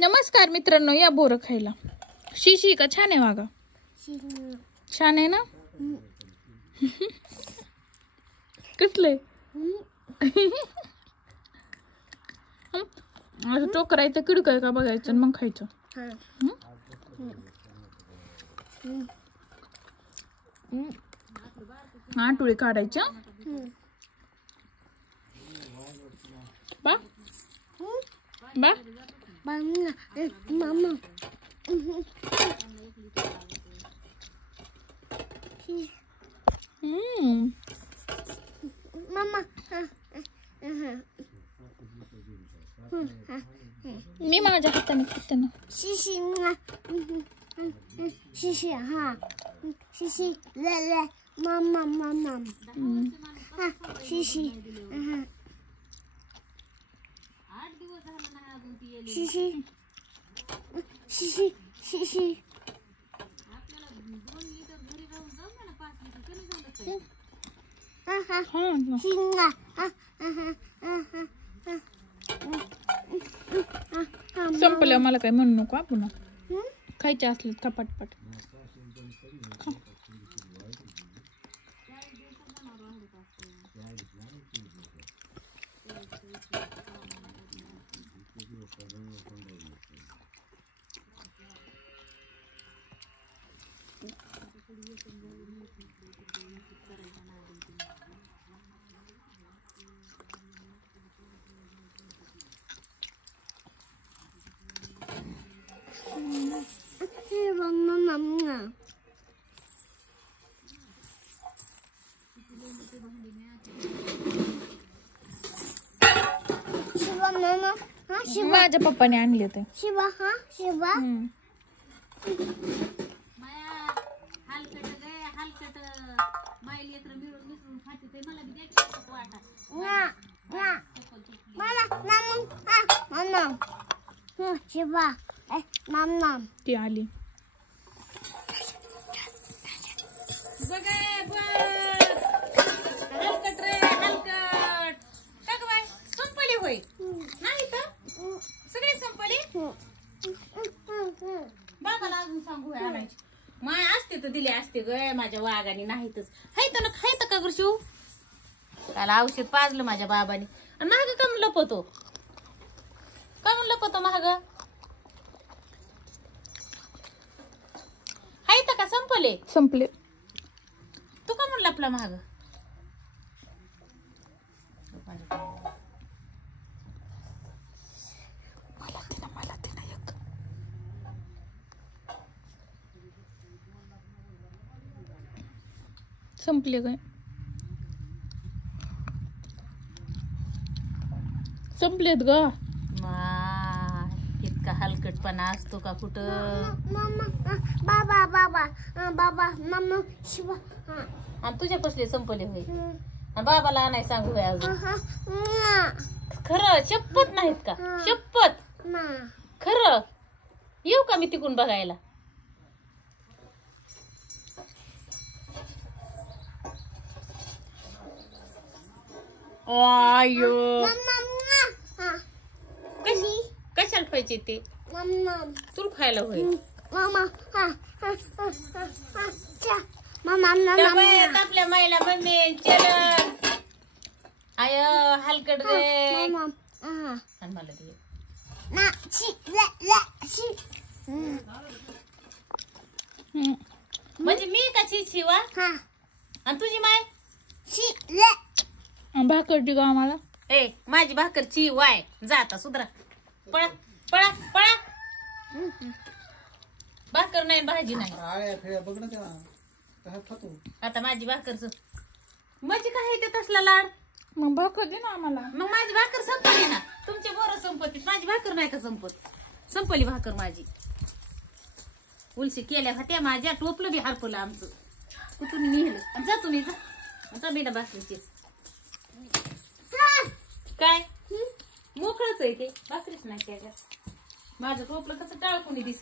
नमस्कार मित्रांनो, या बोर खायला. शिशी का छान आहे वागा? छान आहे ना? कसले असं टोकरायचं किडकं का बघायचं मग खायचं. आठवडे काढायच्या बा बा Mama. Mama. मी माझ्या हाताने खाते ना. Shishi. Shishi. Ha. Shishi. Le. Mama. Ha. Shishi. Shishi. संपलं मला काय म्हणू नको. आपण खायचे असले का पटपट खा. माझ्या पप्पाने आणले होते. शिवा हा शिवा शिवा माम ती आली. संपली होय नाही तर सगळे संपले. बाबाला अजून सांगू आणायची माय असते तर दिले असते ग. माझ्या वाघाने नाहीतच हायत ना. खायचं का ग शिव? त्याला औषध पाजलं माझ्या बाबाने. आणि महाग कम लपवतो महाग हायत का? संपले. तू का म्हणला आपला महाग? संपले काय? संपलेत ग. इतका हलकटपणा असतो का कुठं? बाबा मम्मा शिवा आणि तुझ्या कसले संपले होय? आणि बाबाला आणाय सांगू होय अजून? खरं शपथ नाहीत का? शपथ खरं येऊ का मी तिकून बघायला? आयो कशाला खायचे ते? तुला खायला होय? आपल्या मायला मम्मी चलन आय हलकट गे. आणि मला दे. म्हणजे मी का शिवा? आणि तुझी माय भाकर दी ग आम्हाला. ए माझी भाकर ची वाय. जाता सुधरा. पळा पळा पळा. भाकर नाही भाजी नाही. आता माझी भाकरच म्हणजे काय ते तसला लाड? मग भाकर दे ना आम्हाला. मग माझी भाकर संपली ना. तुमचे बोर संपत्ती माझी भाकर नाही का संपत? संपली भाकर माझी. उलशी केल्या होत्या माझ्या. टोपलं बी हरपलं आमचं. कुठून नेलं जा तुम्ही जा बिना भाकरीची. काय मोकळच आहे ते भाकरीच नाही त्याच्यात. माझं टोपलं कसं टाळकुनी दिसत.